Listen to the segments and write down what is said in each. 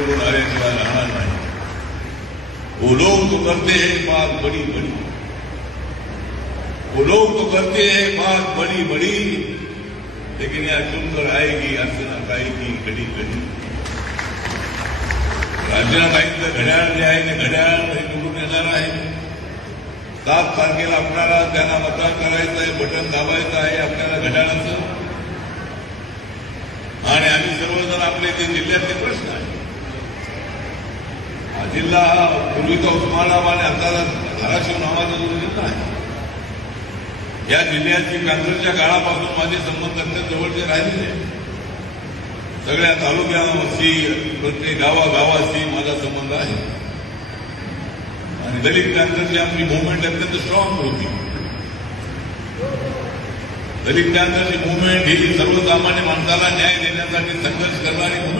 निवडून आल्याशिवाय राहणार नाही वो लोग तो करते हैं बात बड़ी बड़ी। वो लोग तो करते हैं बात बड़ी बड़ी। लेकिन यह सुनकर आएगी, अर्चना आएगी घडी घडी राज्याबाईंचं घड्याळ जे आहे ते घड्याळ हे। निवडून सात तारखेला त्यांना मतदान करायचं बटन दाबायचं आहे आपल्याला घड्याळाचं आणि आम्ही सर्वजण आपले प्रश्न आहेत हा जिल्हा हा पूर्वीचा उस्मानाबाद आणि आता धाराशिव नावाचा जो जिल्हा आहे या जिल्ह्याची काँग्रेसच्या काळापासून माझे संबंध अत्यंत जवळचे राहिलेले आहेत. सगळ्या तालुक्याशी प्रत्येक गावागावाशी माझा संबंध आहे. आणि दलित काँग्रेसची आमची मुवमेंट अत्यंत स्ट्रॉंग होती. दलित काँग्रेसची मुवमेंट ही सर्वसामान्य माणसाला न्याय देण्यासाठी संघर्ष करणारी मुवमेंट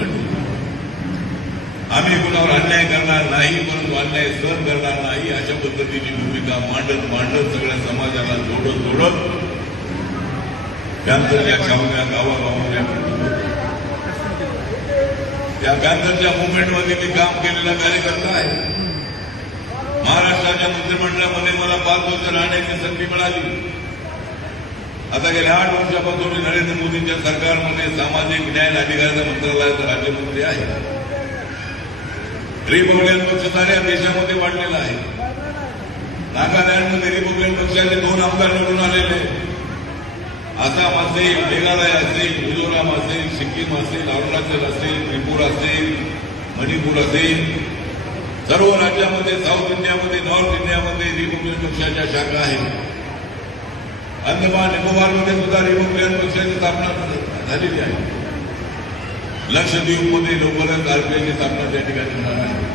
आम्ही कुणावर अन्याय करणार नाही परंतु अन्याय सहन करणार नाही. अशा पद्धतीची भूमिका मांडत मांडत सगळ्या समाजाला जोडत जोडत कॅन्सरच्या छावण्या गावागावामध्ये त्या कॅन्सरच्या मुवमेंटमध्ये मी काम केलेला कार्यकर्ता आहे. महाराष्ट्राच्या मंत्रिमंडळामध्ये मला पाच वर्ष राहण्याची संधी मिळाली. आता गेल्या आठ वर्षापासून मी नरेंद्र मोदींच्या सरकारमध्ये सामाजिक न्याय आणि अधिकाराच्या मंत्रालयाचा राज्यमंत्री आहे. रिपब्लिकन पक्ष साऱ्या देशामध्ये वाढलेला आहे. नागालँडमध्ये रिपब्लिकन पक्षाचे दोन आमदार निवडून आलेले आसाम असेल मेघालय असेल मिझोराम असेल सिक्कीम असेल अरुणाचल असेल त्रिपुरा असेल मणिपूर असेल. सर्व राज्यामध्ये साऊथ इंडियामध्ये नॉर्थ इंडियामध्ये रिपब्लिकन पक्षाच्या शाखा आहेत. अंदमान निकोबारमध्ये सुद्धा रिपब्लिकन पक्षाची स्थापना झालेली आहे. लक्षद्वीपमध्ये लवकरच आरपीआयची स्थापना त्या ठिकाणी होणार आहे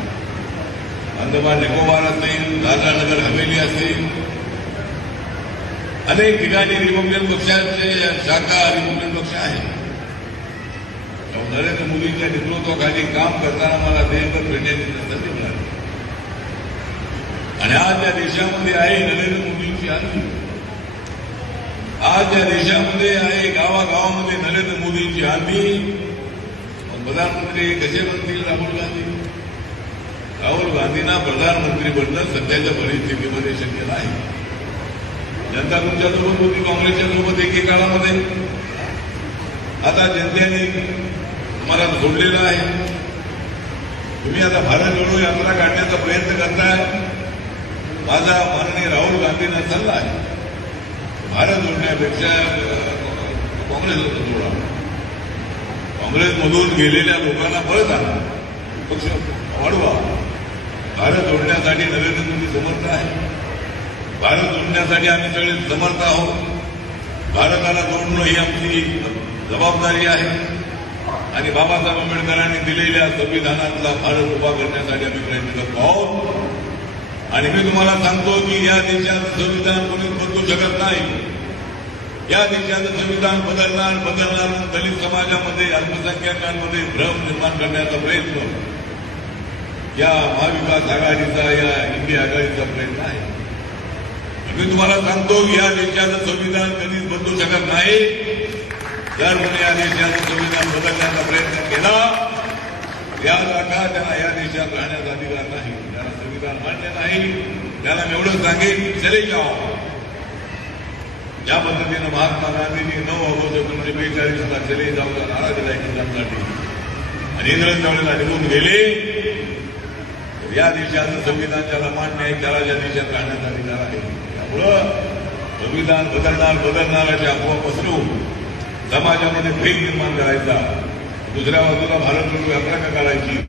अंदमान निकोबार असेल दादरा नगर हवेली असेल अनेक ठिकाणी रिपब्लिकन पक्षाचे शाखा रिपब्लिकन पक्ष आहे नरेंद्र मोदींच्या नेतृत्वाखाली काम करताना मला देशभर भेटण्याची संधी मिळाली आणि आज या देशामध्ये आहे नरेंद्र मोदींची आंधी आज या देशामध्ये आहे गावागावामध्ये नरेंद्र मोदींची आंधी प्रधानमंत्री कसे बनतील राहुल गांधी. राहुल गांधींना प्रधानमंत्री बनणं सध्याच्या परिस्थितीमध्ये शक्य नाही. जनता तुमच्यासोबत होती काँग्रेसच्या सोबत एकेकाळामध्ये आता जनतेने तुम्हाला सोडलेलं आहे. तुम्ही आता भारत जोडो यात्रा काढण्याचा प्रयत्न करताय. माझा माननीय राहुल गांधींना सल्ला आहे भारत जोडण्यापेक्षा काँग्रेस जोडा काँग्रेसमधून गेलेल्या लोकांना परत आणा पक्ष वाढवा. भारत जोडण्यासाठी नरेंद्र मोदी समर्थ आहे. भारत जोडण्यासाठी आम्ही सगळे समर्थ आहोत. भारताला जोडणं ही आमची जबाबदारी आहे. आणि बाबासाहेब आंबेडकरांनी दिलेल्या संविधानातला भारत उभा करण्यासाठी आम्ही प्रयत्न करतो आहोत. आणि मी तुम्हाला सांगतो की या देशात संविधान कोणी बदलू शकत नाही. या देशाचं संविधान बदलणार बदलणार दलित समाजामध्ये अल्पसंख्याकांमध्ये भ्रम निर्माण करण्याचा प्रयत्न. या महाविकास आघाडीचा या इंडिया आघाडीचा प्रयत्न आहे. मी तुम्हाला सांगतो की या देशाचं संविधान कधीच बदलू शकत नाही. जर कोणी या देशाचं संविधान बदलण्याचा प्रयत्न केला या जागा त्यांना या देशात राहण्याचा अधिकार नाही. त्याला संविधान मान्य नाही त्याला मी एवढं सांगेन चले जाओ. ज्या पद्धतीनं महात्मा गांधींनी नऊ ऑगस्ट एकोणीसशे म्हणजे बेचाळीसला चले जाऊचा नारा दिला हिंदुस्थानसाठी आणि इंग्रज वेळेला निघून गेले. या देशाचं संविधान ज्याला मान्य आहे त्याला ज्या देशात राहण्याचा अधिकार आहे. त्यामुळं संविधान बदलणार बदलणार अशा अफवा पसरवून समाजामध्ये भेद निर्माण करायचा. दुसऱ्या बाजूला भारत जोडो यात्रा का करायची